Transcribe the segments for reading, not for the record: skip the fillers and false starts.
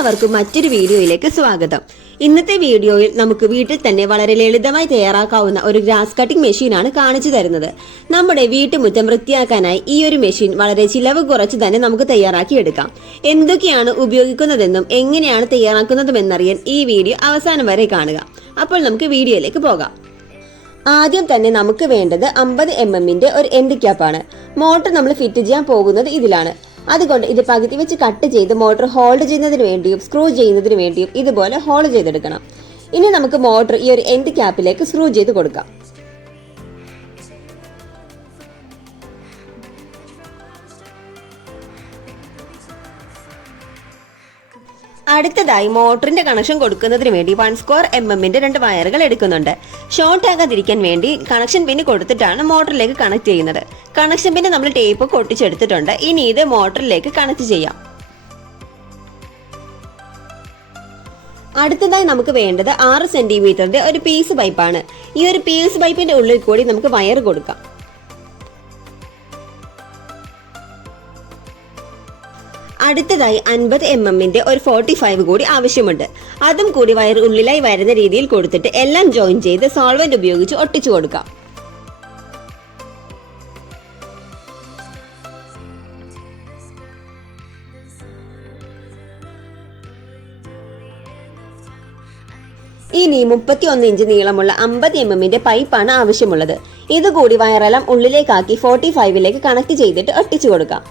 എല്ലാവർക്കും മറ്റൊരു വീഡിയോയിലേക്ക് സ്വാഗതം. ഇന്നത്തെ വീഡിയോയിൽ നമുക്ക് വീട്ടിൽ തന്നെ വളരെ ലളിതമായി തയ്യാറാക്കാവുന്ന ഒരു ഗ്രാസ് കട്ടിംഗ് മെഷീനാണ് കാണിച്ചു തരുന്നത്. നമ്മുടെ വീട്ടുമുറ്റം വൃത്തിയാക്കാനായി ഈ ഒരു മെഷീൻ വളരെ ചിലവ് കുറച്ച് തന്നെ നമുക്ക് തയ്യാറാക്കി എടുക്കാം. എന്തൊക്കെയാണ് ഉപയോഗിക്കുന്നതെന്നും എങ്ങനെയാണ് തയ്യാറാക്കുന്നതുമെന്നറിയാൻ ഈ വീഡിയോ അവസാനം വരെ കാണുക. അപ്പോൾ നമുക്ക് വീഡിയോയിലേക്ക് പോകാം. ആദ്യം തന്നെ നമുക്ക് വേണ്ടത് 50 mm ഒരു എൻഡ് ക്യാപ്പാണ്. മോട്ടർ നമ്മൾ ഫിറ്റ് ചെയ്യാൻ പോകുന്നത് ഇതിലാണ്. അതുകൊണ്ട് ഇത് പകുതി വെച്ച് കട്ട് ചെയ്ത് മോട്ടോർ ഹോൾഡ് ചെയ്യുന്നതിന് വേണ്ടിയും സ്ക്രൂ ചെയ്യുന്നതിന് വേണ്ടിയും ഇതുപോലെ ഹോൾ ചെയ്തെടുക്കണം. ഇനി നമുക്ക് മോട്ടോർ ഈ ഒരു എൻഡ് ക്യാപ്പിലേക്ക് സ്ക്രൂ ചെയ്ത് കൊടുക്കാം. അടുത്തതായി മോട്ടറിന്റെ കണക്ഷൻ കൊടുക്കുന്നതിന് വേണ്ടി 1/2 mm 2 വയറുകൾ എടുക്കുന്നുണ്ട്. ഷോർട്ട് ആകാതിരിക്കാൻ വേണ്ടി കണക്ഷൻ പിൻ കൊടുത്തിട്ടാണ് മോട്ടറിലേക്ക് കണക്ട് ചെയ്യുന്നത്. കണക്ഷൻ പിൻ നമ്മൾ ടേപ്പ് ഒട്ടിച്ചെടുത്തിട്ടുണ്ട്. ഇനി ഇത് മോട്ടറിലേക്ക് കണക്ട് ചെയ്യാം. അടുത്തതായി നമുക്ക് വേണ്ടത് 6 cm ഒരു പീസ് പൈപ്പാണ്. ഈ ഒരു പീസ് പൈപ്പിന്റെ ഉള്ളിൽ കൂടി നമുക്ക് വയർ കൊടുക്കാം. അടുത്തതായി 50 mm ഒരു 45 കൂടി ആവശ്യമുണ്ട്. അതും കൂടി വയർ ഉള്ളിലായി വരുന്ന രീതിയിൽ കൊടുത്തിട്ട് എല്ലാം ജോയിൻ ചെയ്ത് സോൾവെന്റ് ഉപയോഗിച്ച് ഒട്ടിച്ചു കൊടുക്കാം. ഇനി 31 ഇഞ്ച് നീളമുള്ള 50 mm പൈപ്പാണ് ആവശ്യമുള്ളത്. ഇതുകൂടി വയറെല്ലാം ഉള്ളിലേക്കാക്കി 45ലേക്ക് കണക്ട് ചെയ്തിട്ട് ഒട്ടിച്ചു കൊടുക്കാം.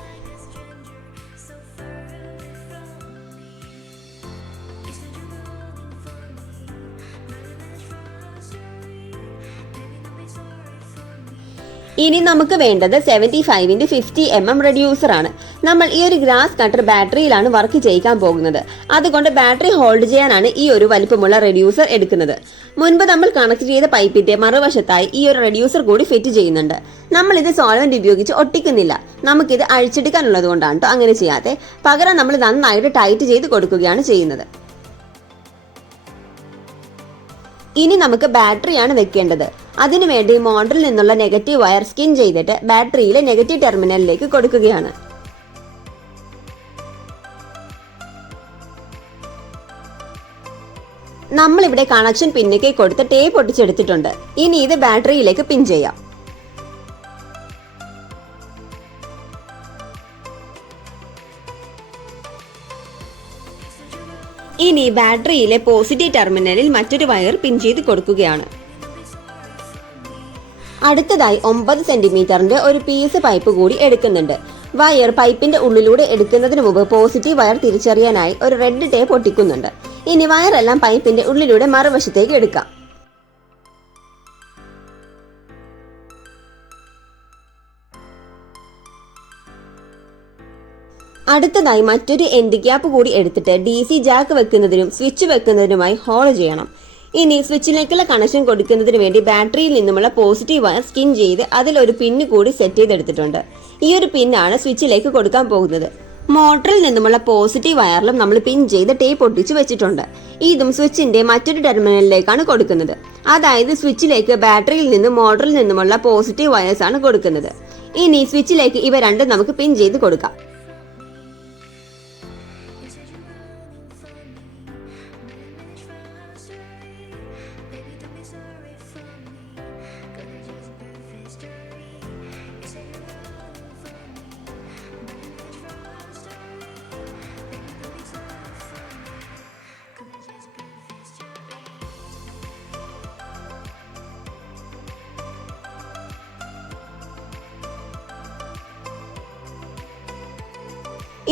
ഇനി നമുക്ക് വേണ്ടത് 75x50 mm റെഡ്യൂസർ ആണ്. നമ്മൾ ഈ ഒരു ഗ്രാസ് കട്ടർ ബാറ്ററിയിലാണ് വർക്ക് ചെയ്യിക്കാൻ പോകുന്നത്. അതുകൊണ്ട് ബാറ്ററി ഹോൾഡ് ചെയ്യാനാണ് ഈ ഒരു വലിപ്പമുള്ള റെഡ്യൂസർ എടുക്കുന്നത്. മുൻപ് നമ്മൾ കണക്ട് ചെയ്ത പൈപ്പിന്റെ മറുവശത്തായി ഈ ഒരു റെഡ്യൂസർ കൂടി ഫിറ്റ് ചെയ്യുന്നുണ്ട്. നമ്മൾ ഇത് സോൾവെന്റ് ഉപയോഗിച്ച് ഒട്ടിക്കുന്നില്ല. നമുക്കിത് അഴിച്ചെടുക്കാനുള്ളത് കൊണ്ടാണ് അങ്ങനെ ചെയ്യാതെ. പകരം നമ്മൾ നന്നായിട്ട് ടൈറ്റ് ചെയ്ത് കൊടുക്കുകയാണ് ചെയ്യുന്നത്. ഇനി നമുക്ക് ബാറ്ററിയാണ് വെക്കേണ്ടത്. അതിനുവേണ്ടി മോട്ടറിൽ നിന്നുള്ള നെഗറ്റീവ് വയർ സ്കിൻ ചെയ്തിട്ട് ബാറ്ററിയിലെ നെഗറ്റീവ് ടെർമിനലിലേക്ക് കൊടുക്കുകയാണ്. നമ്മളിവിടെ കണക്ഷൻ പിന്നിലേക്ക് കൊടുത്ത് ടേപ്പ് ഒട്ടിച്ചെടുത്തിട്ടുണ്ട്. ഇനി ഇത് ബാറ്ററിയിലേക്ക് പിൻ ചെയ്യാം. ഇനി ബാറ്ററിയിലെ പോസിറ്റീവ് ടെർമിനലിൽ മറ്റൊരു വയർ പിൻ ചെയ്ത് കൊടുക്കുകയാണ്. അടുത്തതായി 9 cm ഒരു പീസ് പൈപ്പ് കൂടി എടുക്കുന്നുണ്ട്. വയർ പൈപ്പിന്റെ ഉള്ളിലൂടെ എടുക്കുന്നതിന് മുമ്പ് പോസിറ്റീവ് വയർ തിരിച്ചറിയാനായി ഒരു റെഡ് ടേപ്പ് ഒട്ടിക്കുന്നുണ്ട്. ഇനി വയറെല്ലാം പൈപ്പിന്റെ ഉള്ളിലൂടെ മറുവശത്തേക്ക് എടുക്കാം. അടുത്തതായി മറ്റൊരു എൻഡ് ക്യാപ്പ് കൂടി എടുത്തിട്ട് DC ജാക്ക് വെക്കുന്നതിനും സ്വിച്ച് വെക്കുന്നതിനുമായി ഹോൾ ചെയ്യണം. ഇനി സ്വിച്ചിലേക്കുള്ള കണക്ഷൻ കൊടുക്കുന്നതിന് വേണ്ടി ബാറ്ററിയിൽ നിന്നുമുള്ള പോസിറ്റീവ് വയർ സ്കിൻ ചെയ്ത് അതിൽ ഒരു പിന്ന് കൂടി സെറ്റ് ചെയ്തെടുത്തിട്ടുണ്ട്. ഈ ഒരു പിന്നാണ് സ്വിച്ചിലേക്ക് കൊടുക്കാൻ പോകുന്നത്. മോട്ടറിൽ നിന്നുമുള്ള പോസിറ്റീവ് വയറിലും നമ്മൾ പിൻ ചെയ്ത് ടേപ്പ് ഒട്ടിച്ച് വെച്ചിട്ടുണ്ട്. ഇതും സ്വിച്ചിന്റെ മറ്റൊരു ടെർമിനലിലേക്കാണ് കൊടുക്കുന്നത്. അതായത് സ്വിച്ചിലേക്ക് ബാറ്ററിയിൽ നിന്നും മോട്ടറിൽ നിന്നുമുള്ള പോസിറ്റീവ് വയേഴ്സ് ആണ് കൊടുക്കുന്നത്. ഇനി സ്വിച്ചിലേക്ക് ഇവ രണ്ടും നമുക്ക് പിൻ ചെയ്ത് കൊടുക്കാം.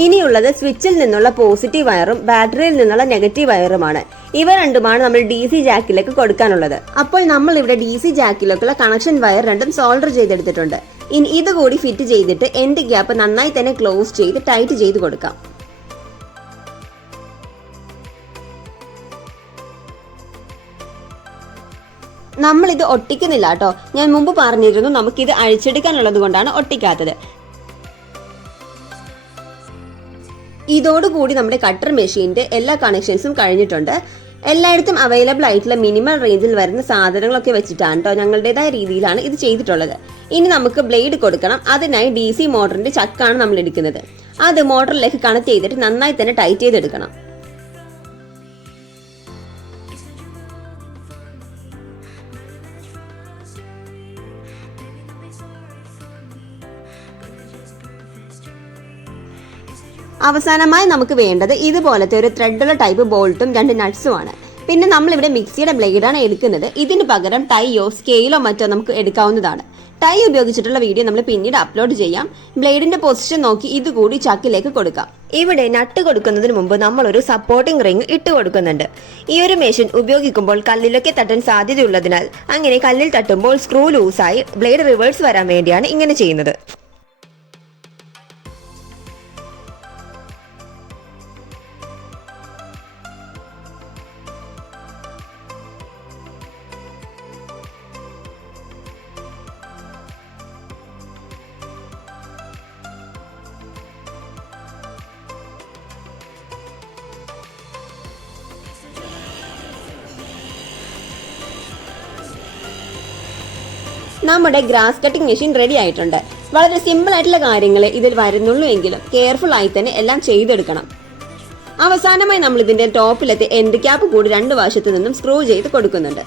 ഇനിയുള്ളത് സ്വിച്ചിൽ നിന്നുള്ള പോസിറ്റീവ് വയറും ബാറ്ററിയിൽ നിന്നുള്ള നെഗറ്റീവ് വയറുമാണ്. ഇവ രണ്ടുമാണ് നമ്മൾ DC ജാക്കിലേക്ക് കൊടുക്കാനുള്ളത്. അപ്പോൾ നമ്മൾ ഇവിടെ DC ജാക്കിലേക്കുള്ള കണക്ഷൻ വയർ രണ്ടും സോൾഡർ ചെയ്തെടുത്തിട്ടുണ്ട്. ഇനി ഇതുകൂടി ഫിറ്റ് ചെയ്തിട്ട് എൻഡ് ഗ്യാപ്പ് നന്നായി തന്നെ ക്ലോസ് ചെയ്ത് ടൈറ്റ് ചെയ്ത് കൊടുക്കാം. നമ്മൾ ഇത് ഒട്ടിക്കുന്നില്ല കേട്ടോ. ഞാൻ മുമ്പ് പറഞ്ഞിരുന്നു നമുക്കിത് അഴിച്ചെടുക്കാനുള്ളത് കൊണ്ടാണ് ഒട്ടിക്കാത്തത്. ഇതോടുകൂടി നമ്മുടെ കട്ടർ മെഷീന്റെ എല്ലാ കണക്ഷൻസും കഴിഞ്ഞിട്ടുണ്ട്. എല്ലായിടത്തും അവൈലബിൾ ആയിട്ടുള്ള മിനിമം റേഞ്ചിൽ വരുന്ന സാധനങ്ങളൊക്കെ വെച്ചിട്ടാണ് കേട്ടോ ഞങ്ങളുടേതായ രീതിയിലാണ് ഇത് ചെയ്തിട്ടുള്ളത്. ഇനി നമുക്ക് ബ്ലേഡ് കൊടുക്കണം. അതിനായി DC മോട്ടറിന്റെ ചക്കാണ് നമ്മൾ എടുക്കുന്നത്. അത് മോട്ടറിലേക്ക് കണക്ട് ചെയ്തിട്ട് നന്നായി തന്നെ ടൈറ്റ് ചെയ്തെടുക്കണം. അവസാനമായി നമുക്ക് വേണ്ടത് ഇതുപോലത്തെ ഒരു ത്രെഡുള്ള ടൈപ്പ് ബോൾട്ടും 2 നട്ട്സുമാണ്. പിന്നെ നമ്മളിവിടെ മിക്സിയുടെ ബ്ലേഡാണ് എടുക്കുന്നത്. ഇതിന് പകരം ടൈയോ സ്കെയിലോ മറ്റോ നമുക്ക് എടുക്കാവുന്നതാണ്. ടൈ ഉപയോഗിച്ചിട്ടുള്ള വീഡിയോ നമ്മൾ പിന്നീട് അപ്ലോഡ് ചെയ്യാം. ബ്ലേഡിന്റെ പൊസിഷൻ നോക്കി ഇതുകൂടി ചക്കിലേക്ക് കൊടുക്കാം. ഇവിടെ നട്ട് കൊടുക്കുന്നതിന് മുമ്പ് നമ്മൾ ഒരു സപ്പോർട്ടിംഗ് റിംഗ് ഇട്ട് കൊടുക്കുന്നുണ്ട്. ഈ ഒരു മെഷീൻ ഉപയോഗിക്കുമ്പോൾ കല്ലിലൊക്കെ തട്ടാൻ സാധ്യതയുള്ളതിനാൽ അങ്ങനെ കല്ലിൽ തട്ടുമ്പോൾ സ്ക്രൂ ലൂസായി ബ്ലേഡ് റിവേഴ്സ് വരാൻ വേണ്ടിയാണ് ഇങ്ങനെ ചെയ്യുന്നത്. നമ്മുടെ ഗ്രാസ് കട്ടിംഗ് മെഷീൻ റെഡി ആയിട്ടുണ്ട്. വളരെ സിമ്പിൾ ആയിട്ടുള്ള കാര്യങ്ങളെ ഇതിൽ വരുന്നുള്ളൂ എങ്കിലും കെയർഫുൾ ആയി തന്നെ എല്ലാം ചെയ്തെടുക്കണം. അവസാനമായി നമ്മൾ ഇതിന്റെ ടോപ്പിലത്തെ എൻഡ് ക്യാപ്പ് കൂടി 2 വശത്തു നിന്നും സ്ക്രൂ ചെയ്ത് കൊടുക്കുന്നുണ്ട്.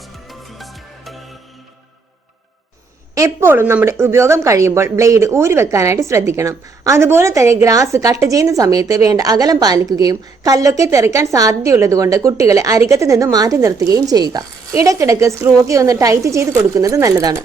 എപ്പോഴും നമ്മുടെ ഉപയോഗം കഴിയുമ്പോൾ ബ്ലേഡ് ഊരി വെക്കാനായിട്ട് ശ്രദ്ധിക്കണം. അതുപോലെ തന്നെ ഗ്രാസ് കട്ട് ചെയ്യുന്ന സമയത്ത് വേണ്ട അകലം പാലിക്കുകയും കല്ലൊക്കെ തെറിക്കാൻ സാധ്യതയുള്ളതുകൊണ്ട് കുട്ടികളെ അരികത്ത് നിന്ന് മാറ്റി നിർത്തുകയും ചെയ്യുക. ഇടയ്ക്കിടയ്ക്ക് സ്ക്രൂ ഒക്കെ ഒന്ന് ടൈറ്റ് ചെയ്ത് കൊടുക്കുന്നത് നല്ലതാണ്.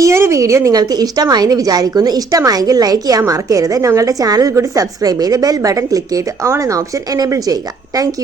ഈ ഒരു വീഡിയോ നിങ്ങൾക്ക് ഇഷ്ടമായെന്ന് വിചാരിക്കുന്നു. ഇഷ്ടമായെങ്കിൽ ലൈക്ക് ചെയ്യാൻ മറക്കരുത്. ഞങ്ങളുടെ ചാനൽ കൂടി സബ്സ്ക്രൈബ് ചെയ്ത് ബെൽ ബട്ടൺ ക്ലിക്ക് ചെയ്ത് ഓൾ എന്ന ഓപ്ഷൻ എനേബിൾ ചെയ്യുക. താങ്ക്